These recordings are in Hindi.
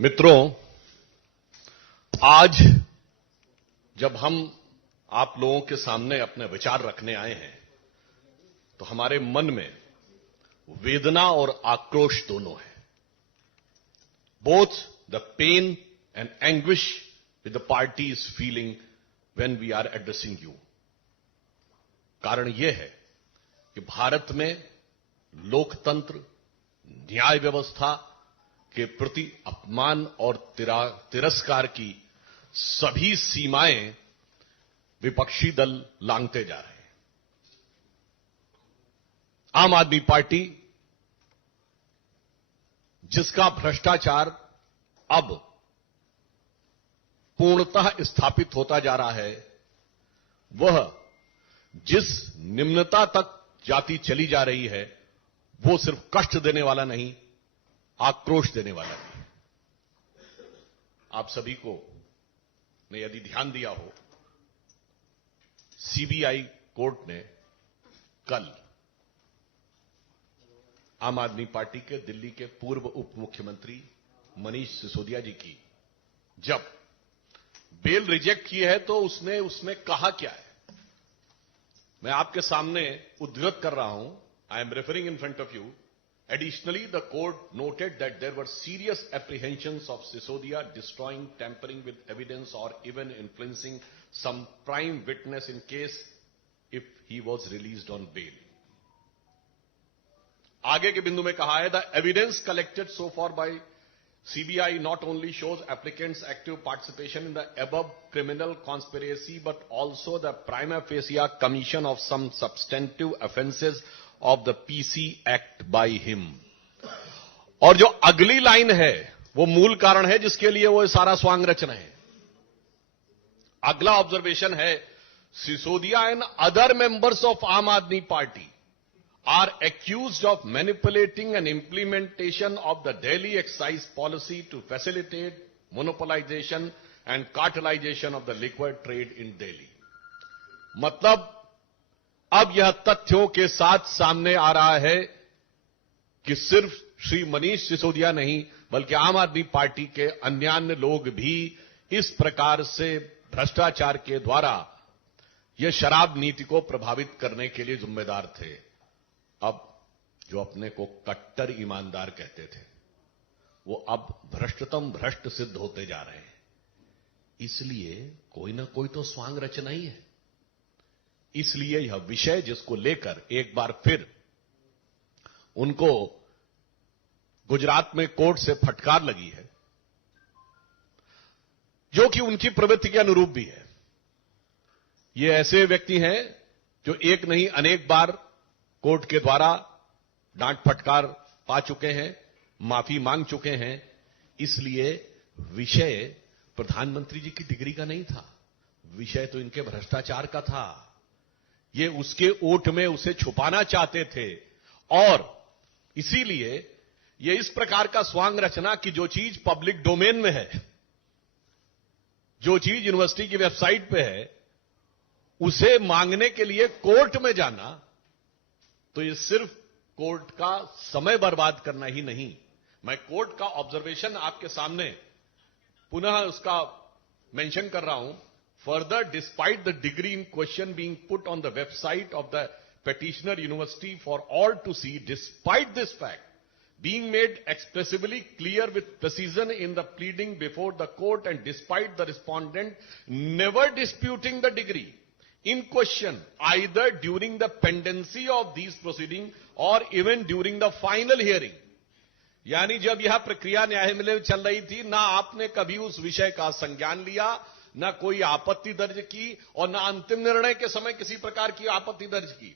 मित्रों, आज जब हम आप लोगों के सामने अपने विचार रखने आए हैं तो हमारे मन में वेदना और आक्रोश दोनों है। Both the pain and anguish with the party is feeling when we are addressing you. कारण यह है कि भारत में लोकतंत्र, न्याय व्यवस्था के प्रति अपमान और तिरस्कार की सभी सीमाएं विपक्षी दल लांघते जा रहे हैं। आम आदमी पार्टी, जिसका भ्रष्टाचार अब पूर्णतः स्थापित होता जा रहा है, वह जिस निम्नता तक जाती चली जा रही है, वो सिर्फ कष्ट देने वाला नहीं, आक्रोश देने वाला भी। आप सभी को ने यदि ध्यान दिया हो, सीबीआई कोर्ट ने कल आम आदमी पार्टी के दिल्ली के पूर्व उप मुख्यमंत्री मनीष सिसोदिया जी की जब बेल रिजेक्ट की है तो उसने उसमें कहा क्या है, मैं आपके सामने उद्धृत कर रहा हूं। I am referring in front of you. Additionally, the court noted that there were serious apprehensions of Sisodia destroying, tampering with evidence or even influencing some prime witness in case if he was released on bail. आगे के बिंदु में कहा है, the evidence collected so far by CBI not only shows applicants' active participation in the above criminal conspiracy but also the prima facie commission of some substantive offences of the PC Act by him. और जो अगली लाइन है वो मूल कारण है जिसके लिए वो सारा स्वांग रच रहे हैं। अगला ऑब्जर्वेशन है, Sisodia and other members of आम आदमी party are accused of manipulating and implementation of the Delhi excise policy to facilitate monopolization and cartelization of the liquor trade in Delhi. मतलब अब यह तथ्यों के साथ सामने आ रहा है कि सिर्फ श्री मनीष सिसोदिया नहीं बल्कि आम आदमी पार्टी के अन्य लोग भी इस प्रकार से भ्रष्टाचार के द्वारा यह शराब नीति को प्रभावित करने के लिए जिम्मेदार थे। अब जो अपने को कट्टर ईमानदार कहते थे, वो अब भ्रष्टतम भ्रष्ट सिद्ध होते जा रहे हैं। इसलिए कोई ना कोई तो स्वांग रचना ही है। इसलिए यह विषय जिसको लेकर एक बार फिर उनको गुजरात में कोर्ट से फटकार लगी है, जो कि उनकी प्रवृत्ति के अनुरूप भी है। ये ऐसे व्यक्ति हैं जो एक नहीं अनेक बार कोर्ट के द्वारा डांट फटकार पा चुके हैं, माफी मांग चुके हैं। इसलिए विषय प्रधानमंत्री जी की डिग्री का नहीं था, विषय तो इनके भ्रष्टाचार का था। ये उसके ओट में उसे छुपाना चाहते थे और इसीलिए ये इस प्रकार का स्वांग रचना कि जो चीज पब्लिक डोमेन में है, जो चीज यूनिवर्सिटी की वेबसाइट पे है, उसे मांगने के लिए कोर्ट में जाना, तो ये सिर्फ कोर्ट का समय बर्बाद करना ही नहीं। मैं कोर्ट का ऑब्जर्वेशन आपके सामने पुनः उसका मेंशन कर रहा हूं। Further, despite the degree in question being put on the website of the petitioner university for all to see, despite this fact being made expressively clear with precision in the pleading before the court and despite the respondent never disputing the degree in question either during the pendency of these proceedings or even during the final hearing, यानी जब यह प्रक्रिया न्यायालय में चल रही थी, ना आपने कभी उस विषय का संज्ञान लिया, ना कोई आपत्ति दर्ज की और ना अंतिम निर्णय के समय किसी प्रकार की आपत्ति दर्ज की।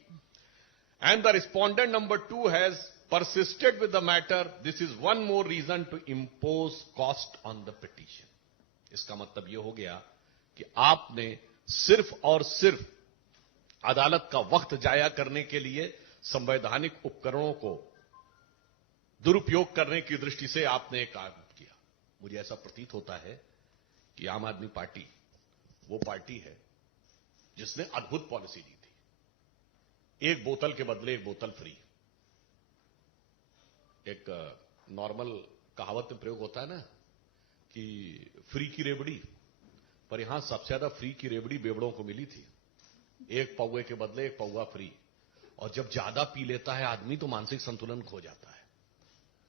And the respondent number 2 has persisted with the matter. This is one more reason to impose cost on the petition. इसका मतलब यह हो गया कि आपने सिर्फ और सिर्फ अदालत का वक्त जाया करने के लिए संवैधानिक उपकरणों को दुरुपयोग करने की दृष्टि से आपने एक काम किया। मुझे ऐसा प्रतीत होता है कि आम आदमी पार्टी वो पार्टी है जिसने अद्भुत पॉलिसी दी थी, एक बोतल के बदले एक बोतल फ्री। एक नॉर्मल कहावत में प्रयोग होता है ना कि फ्री की रेवड़ी, पर यहां सबसे ज्यादा फ्री की रेवड़ी बेवड़ों को मिली थी। एक पौवे के बदले एक पौवा फ्री। और जब ज्यादा पी लेता है आदमी तो मानसिक संतुलन खो जाता है।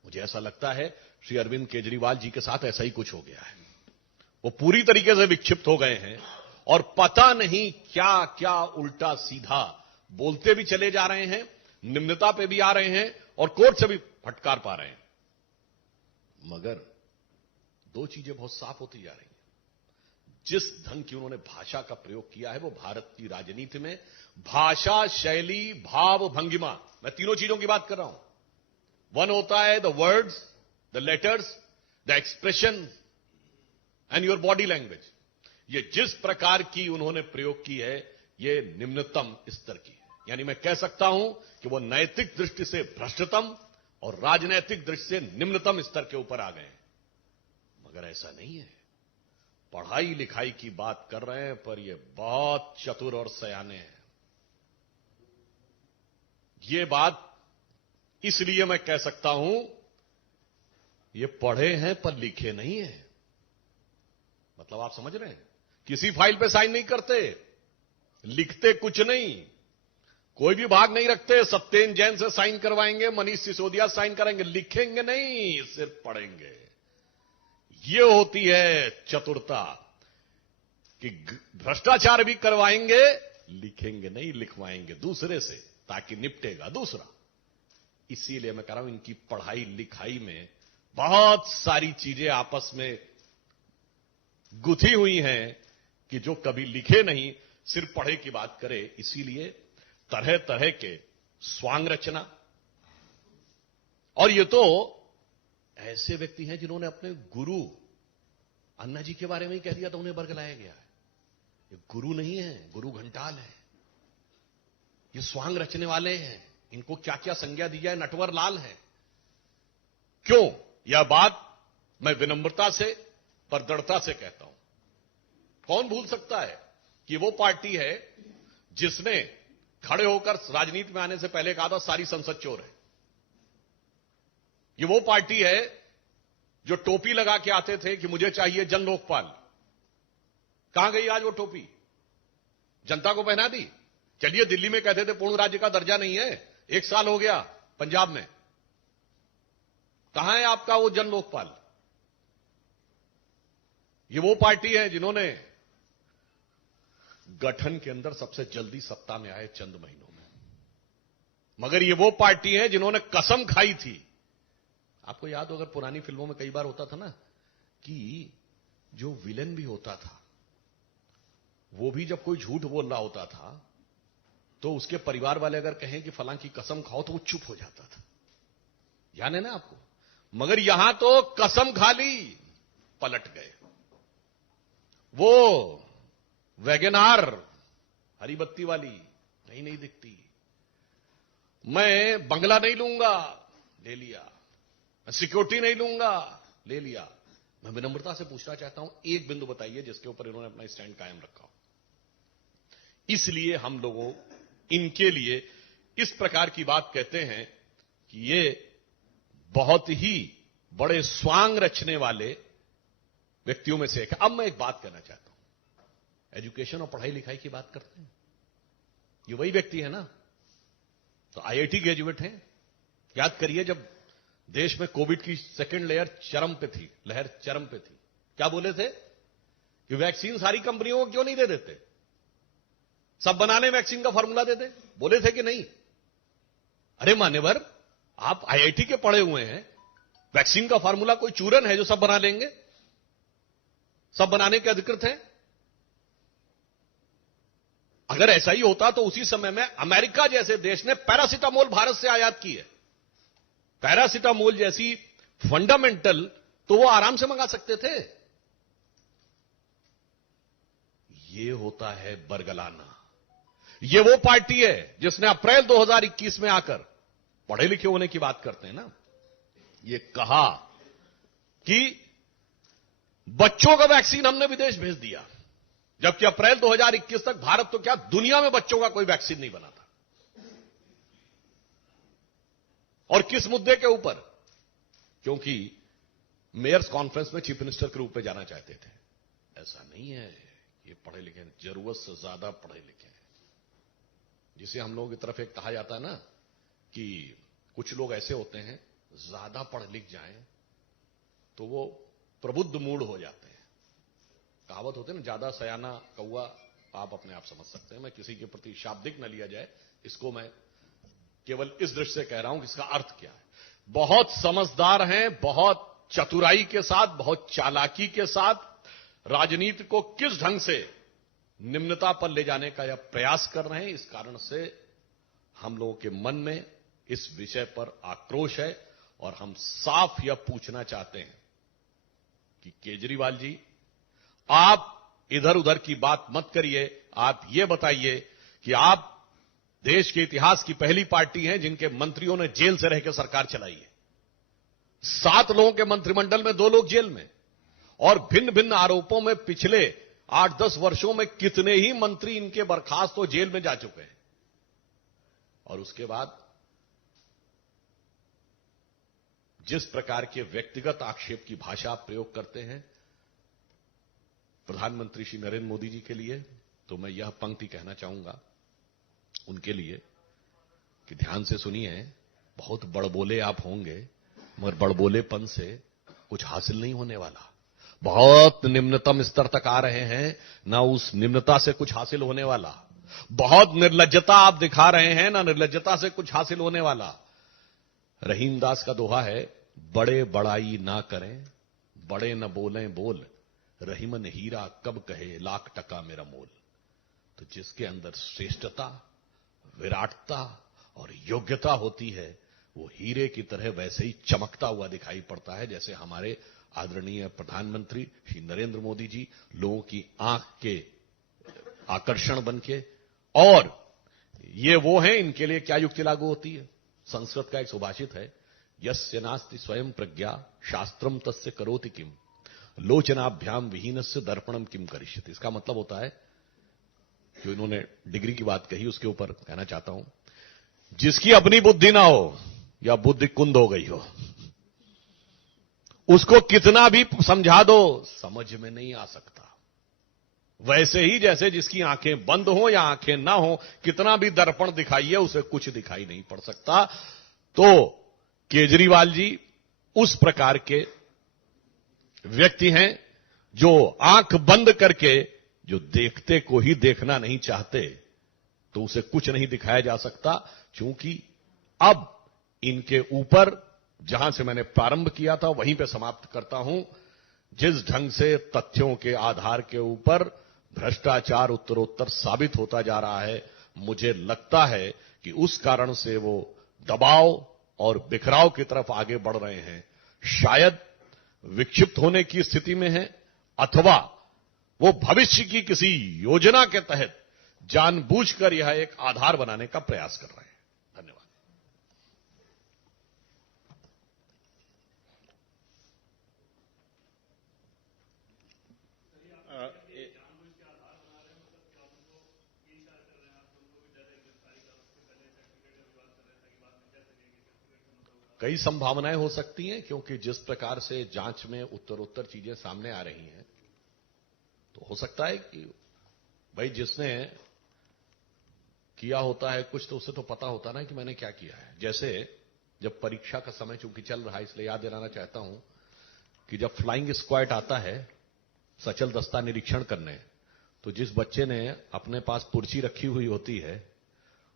मुझे ऐसा लगता है श्री अरविंद केजरीवाल जी के साथ ऐसा ही कुछ हो गया है। वो पूरी तरीके से विक्षिप्त हो गए हैं और पता नहीं क्या क्या उल्टा सीधा बोलते भी चले जा रहे हैं, निम्नता पे भी आ रहे हैं और कोर्ट से भी फटकार पा रहे हैं। मगर दो चीजें बहुत साफ होती जा रही हैं। जिस ढंग की उन्होंने भाषा का प्रयोग किया है वो भारत की राजनीति में भाषा, शैली, भाव, भंगिमा, मैं तीनों चीजों की बात कर रहा हूं। वन होता है the words, the letters, the expression and your body language. ये जिस प्रकार की उन्होंने प्रयोग की है ये निम्नतम स्तर की है। यानी मैं कह सकता हूं कि वो नैतिक दृष्टि से भ्रष्टतम और राजनैतिक दृष्टि से निम्नतम स्तर के ऊपर आ गए हैं। मगर ऐसा नहीं है। पढ़ाई लिखाई की बात कर रहे हैं पर ये बहुत चतुर और सयाने हैं। ये बात इसलिए मैं कह सकता हूं, ये पढ़े हैं पर लिखे नहीं है। मतलब आप समझ रहे हैं, किसी फाइल पे साइन नहीं करते, लिखते कुछ नहीं, कोई भी भाग नहीं रखते। सत्येन जैन से साइन करवाएंगे, मनीष सिसोदिया साइन कराएंगे, लिखेंगे नहीं, सिर्फ पढ़ेंगे। ये होती है चतुरता कि भ्रष्टाचार भी करवाएंगे, लिखेंगे नहीं, लिखवाएंगे दूसरे से ताकि निपटेगा दूसरा। इसीलिए मैं कह रहा हूं इनकी पढ़ाई लिखाई में बहुत सारी चीजें आपस में गुथी हुई हैं कि जो कभी लिखे नहीं, सिर्फ पढ़े की बात करे। इसीलिए तरह तरह के स्वांग रचना। और ये तो ऐसे व्यक्ति हैं जिन्होंने अपने गुरु अन्ना जी के बारे में ही कह दिया तो उन्हें बरगलाया गया है। ये गुरु नहीं है, गुरु घंटाल है। ये स्वांग रचने वाले हैं। इनको क्या क्या संज्ञा दी जाए, नटवर लाल है। क्यों? यह बात मैं विनम्रता से पर दृढ़ता से कहता हूं। कौन भूल सकता है कि वो पार्टी है जिसने खड़े होकर राजनीति में आने से पहले कहा था सारी संसद चोर है। ये वो पार्टी है जो टोपी लगा के आते थे कि मुझे चाहिए जन लोकपाल। कहां गई आज वो टोपी? जनता को पहना दी। चलिए, दिल्ली में कहते थे पूर्ण राज्य का दर्जा नहीं है, 1 साल हो गया पंजाब में। कहां है आपका वो जन लोकपाल? ये वो पार्टी है जिन्होंने गठन के अंदर सबसे जल्दी सत्ता में आए चंद महीनों में। मगर ये वो पार्टी है जिन्होंने कसम खाई थी। आपको याद हो, अगर पुरानी फिल्मों में कई बार होता था ना कि जो विलेन भी होता था वो भी जब कोई झूठ बोल रहा होता था तो उसके परिवार वाले अगर कहें कि फलां की कसम खाओ तो वो चुप हो जाता था। याद है ना आपको? मगर यहां तो कसम खा ली, पलट गए। वो वैगनार हरी बत्ती वाली नहीं दिखती। मैं बंगला नहीं लूंगा, ले लिया। मैं सिक्योरिटी नहीं लूंगा, ले लिया। मैं विनम्रता से पूछना चाहता हूं, एक बिंदु बताइए जिसके ऊपर इन्होंने अपना स्टैंड कायम रखा हो। इसलिए हम लोगों इनके लिए इस प्रकार की बात कहते हैं कि ये बहुत ही बड़े स्वांग रचने वाले व्यक्तियों में से एक है। अब मैं एक बात कहना चाहता हूं, एजुकेशन और पढ़ाई लिखाई की बात करते हैं। ये वही व्यक्ति है ना, तो आईआईटी ग्रेजुएट हैं। याद करिए, जब देश में कोविड की सेकेंड लहर चरम पे थी, क्या बोले थे कि वैक्सीन सारी कंपनियों को क्यों नहीं दे देते, सब बनाने वैक्सीन का फार्मूला दे दे। बोले थे कि नहीं? अरे मान्यवर, आप आईआईटी के पढ़े हुए हैं, वैक्सीन का फार्मूला कोई चूरन है जो सब बना लेंगे? सब बनाने के अधिकृत हैं। अगर ऐसा ही होता तो उसी समय में अमेरिका जैसे देश ने पैरासिटामोल भारत से आयात की है। पैरासिटामोल जैसी फंडामेंटल तो वो आराम से मंगा सकते थे। ये होता है बरगलाना। ये वो पार्टी है जिसने अप्रैल 2021 में आकर, पढ़े लिखे होने की बात करते हैं ना, ये कहा कि बच्चों का वैक्सीन हमने विदेश भेज दिया, जबकि अप्रैल 2021 तक भारत तो क्या दुनिया में बच्चों का कोई वैक्सीन नहीं बना था। और किस मुद्दे के ऊपर? क्योंकि मेयर्स कॉन्फ्रेंस में चीफ मिनिस्टर के रूप में जाना चाहते थे। ऐसा नहीं है, ये पढ़े लिखे हैं, जरूरत से ज्यादा पढ़े लिखे हैं। जिसे हम लोगों की तरफ एक कहा जाता है ना कि कुछ लोग ऐसे होते हैं ज्यादा पढ़ लिख जाएं तो वो प्रबुद्ध मूड हो जाते हैं। कहावत होते हैं ना, ज्यादा सयाना कौवा, आप अपने आप समझ सकते हैं। मैं किसी के प्रति शाब्दिक न लिया जाए, इसको मैं केवल इस दृष्टि से कह रहा हूं कि इसका अर्थ क्या है। बहुत समझदार हैं, बहुत चतुराई के साथ, बहुत चालाकी के साथ राजनीति को किस ढंग से निम्नता पर ले जाने का यह प्रयास कर रहे हैं। इस कारण से हम लोगों के मन में इस विषय पर आक्रोश है और हम साफ यह पूछना चाहते हैं कि केजरीवाल जी, आप इधर उधर की बात मत करिए। आप यह बताइए कि आप देश के इतिहास की पहली पार्टी हैं जिनके मंत्रियों ने जेल से रहकर सरकार चलाई है। 7 लोगों के मंत्रिमंडल में 2 लोग जेल में, और भिन्न भिन्न आरोपों में पिछले 8-10 वर्षों में कितने ही मंत्री इनके बर्खास्त हो जेल में जा चुके हैं। और उसके बाद जिस प्रकार के व्यक्तिगत आक्षेप की भाषा आप प्रयोग करते हैं प्रधानमंत्री श्री नरेंद्र मोदी जी के लिए, तो मैं यह पंक्ति कहना चाहूंगा उनके लिए कि ध्यान से सुनिए। बहुत बड़बोले आप होंगे, मगर बड़बोलेपन से कुछ हासिल नहीं होने वाला। बहुत निम्नतम स्तर तक आ रहे हैं, ना उस निम्नता से कुछ हासिल होने वाला। बहुत निर्लज्जता आप दिखा रहे हैं, ना निर्लज्जता से कुछ हासिल होने वाला। रहीमदास का दोहा है, बड़े बड़ाई ना करें, बड़े न बोलें बोल, रहीमन हीरा कब कहे लाख टका मेरा मोल। तो जिसके अंदर श्रेष्ठता, विराटता और योग्यता होती है, वो हीरे की तरह वैसे ही चमकता हुआ दिखाई पड़ता है, जैसे हमारे आदरणीय प्रधानमंत्री श्री नरेंद्र मोदी जी लोगों की आंख के आकर्षण बनके। और ये वो हैं, इनके लिए क्या युक्ति लागू होती है। संस्कृत का एक सुभाषित है, यस्य नास्ति स्वयं प्रज्ञा शास्त्रम तस्य करोति किम, लोचनाभ्याम विहीनस्य दर्पणम किम करिष्यति। इसका मतलब होता है, जो इन्होंने डिग्री की बात कही उसके ऊपर कहना चाहता हूं, जिसकी अपनी बुद्धि ना हो या बुद्धि कुंद हो गई हो, उसको कितना भी समझा दो समझ में नहीं आ सकता। वैसे ही जैसे जिसकी आंखें बंद हो या आंखें ना हो, कितना भी दर्पण दिखाइए उसे कुछ दिखाई नहीं पड़ सकता। तो केजरीवाल जी उस प्रकार के व्यक्ति हैं जो आंख बंद करके, जो देखते को ही देखना नहीं चाहते, तो उसे कुछ नहीं दिखाया जा सकता। क्योंकि अब इनके ऊपर, जहां से मैंने प्रारंभ किया था वहीं पे समाप्त करता हूं, जिस ढंग से तथ्यों के आधार के ऊपर भ्रष्टाचार उत्तरोत्तर साबित होता जा रहा है, मुझे लगता है कि उस कारण से वो दबाव और बिखराव की तरफ आगे बढ़ रहे हैं। शायद विक्षिप्त होने की स्थिति में है, अथवा वो भविष्य की किसी योजना के तहत जानबूझकर यह एक आधार बनाने का प्रयास कर रहे हैं। धन्यवाद। कई संभावनाएं हो सकती हैं, क्योंकि जिस प्रकार से जांच में उत्तरोत्तर चीजें सामने आ रही हैं, तो हो सकता है कि भाई जिसने किया होता है कुछ, तो उसे तो पता होता ना कि मैंने क्या किया है। जैसे जब परीक्षा का समय चूंकि चल रहा है, इसलिए याद दिलाना चाहता हूं कि जब फ्लाइंग स्क्वाड आता है सचल दस्ता निरीक्षण करने, तो जिस बच्चे ने अपने पास पुर्ची रखी हुई होती है,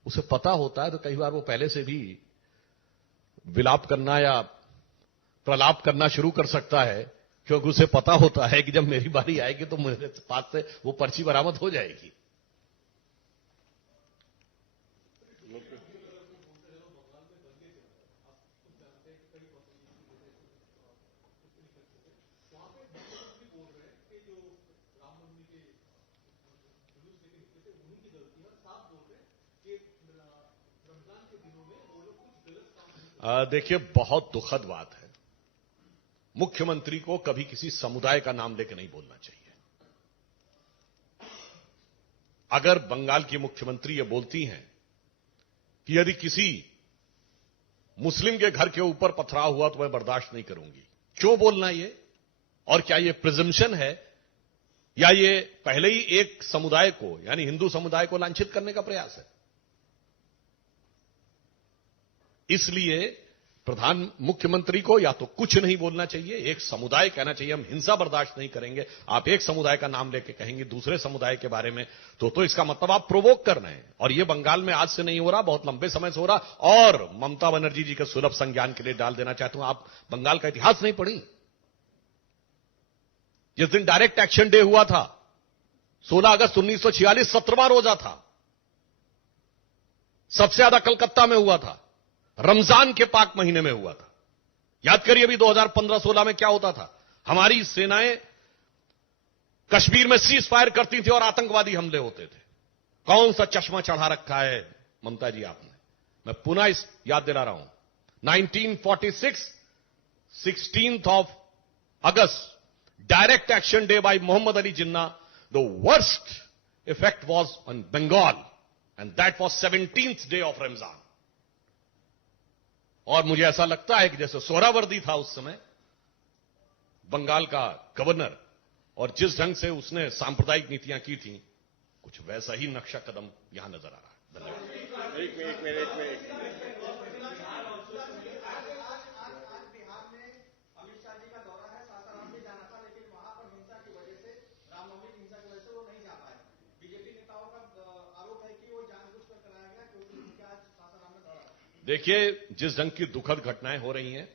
उसे पता होता है, तो कई बार वो पहले से भी विलाप करना या प्रलाप करना शुरू कर सकता है, क्योंकि उसे पता होता है कि जब मेरी बारी आएगी तो मेरे पास से वो पर्ची बरामद हो जाएगी। देखिए, बहुत दुखद बात है, मुख्यमंत्री को कभी किसी समुदाय का नाम लेकर नहीं बोलना चाहिए। अगर बंगाल की मुख्यमंत्री ये बोलती हैं कि यदि किसी मुस्लिम के घर के ऊपर पथराव हुआ तो मैं बर्दाश्त नहीं करूंगी, क्यों बोलना ये? और क्या ये प्रिजम्पशन है या ये पहले ही एक समुदाय को यानी हिंदू समुदाय को लांछित करने का प्रयास है? इसलिए मुख्यमंत्री को या तो कुछ नहीं बोलना चाहिए, एक समुदाय कहना चाहिए हम हिंसा बर्दाश्त नहीं करेंगे। आप एक समुदाय का नाम लेके कहेंगे दूसरे समुदाय के बारे में, तो इसका मतलब आप प्रोवोक कर रहे हैं। और ये बंगाल में आज से नहीं हो रहा, बहुत लंबे समय से हो रहा। और ममता बनर्जी जी के सुलभ संज्ञान के लिए डाल देना चाहता हूं, आप बंगाल का इतिहास नहीं पढ़ी? जिस दिन डायरेक्ट एक्शन डे हुआ था 16 अगस्त 1946, 17वां रोजा था, सबसे ज्यादा कलकत्ता में हुआ था, रमजान के पाक महीने में हुआ था। याद करिए अभी 2015-16 में क्या होता था। हमारी सेनाएं कश्मीर में सीज फायर करती थी और आतंकवादी हमले होते थे। कौन सा चश्मा चढ़ा रखा है ममता जी आपने? मैं पुनः इस याद दिला रहा हूं, 1946 16th of August, direct action day by Muhammad Ali Jinnah. The worst effect was on Bengal and that was 17th day of Ramzan. और मुझे ऐसा लगता है कि जैसे सोहरावर्दी था उस समय बंगाल का गवर्नर, और जिस ढंग से उसने सांप्रदायिक नीतियां की थी, कुछ वैसा ही नक्शा कदम यहां नजर आ रहा है। धन्यवाद। एक मिनट। देखिए, जिस ढंग की दुखद घटनाएं हो रही हैं,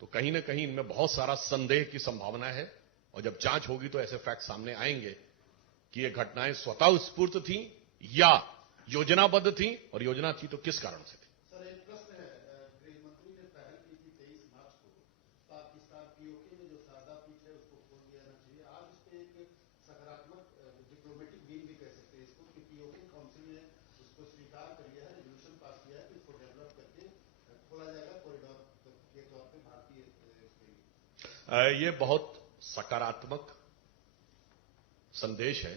तो कहीं ना कहीं इनमें बहुत सारा संदेह की संभावना है। और जब जांच होगी तो ऐसे फैक्ट सामने आएंगे कि ये घटनाएं स्वतः स्फूर्त थी या योजनाबद्ध थी, और योजना थी तो किस कारण से थी। सर, एक प्रश्न है। गृह मंत्री ने पहल की थी 23 मार्च को पाकिस्तान पीओके में जो शारदा पीठ है उसको खोल दिया जाना चाहिए। आज इस पे एक सकारात्मक डिप्लोमेटिक विन भी कह सकते हैं इसको, कि पीओके काउंसिल ने उसको स्वीकार कर लिया है, रेजोल्यूशन पास किया है कि इसको डेवलप करके खोला जाएगा कॉरिडोर के तौर पर भारतीय। ये बहुत सकारात्मक संदेश है,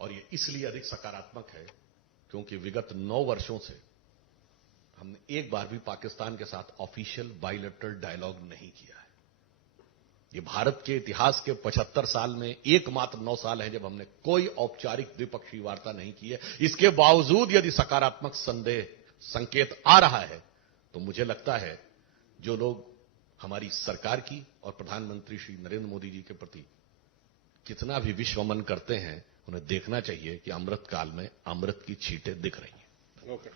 और ये इसलिए अधिक सकारात्मक है क्योंकि विगत 9 वर्षों से हमने एक बार भी पाकिस्तान के साथ ऑफिशियल बायलैटरल डायलॉग नहीं किया है। ये भारत के इतिहास के 75 साल में एकमात्र 9 साल है जब हमने कोई औपचारिक द्विपक्षीय वार्ता नहीं की है। इसके बावजूद यदि सकारात्मक संकेत आ रहा है, तो मुझे लगता है जो लोग हमारी सरकार की और प्रधानमंत्री श्री नरेंद्र मोदी जी के प्रति कितना भी विश्वमन करते हैं, उन्हें देखना चाहिए कि अमृत काल में अमृत की छींटें दिख रही हैं। ओके।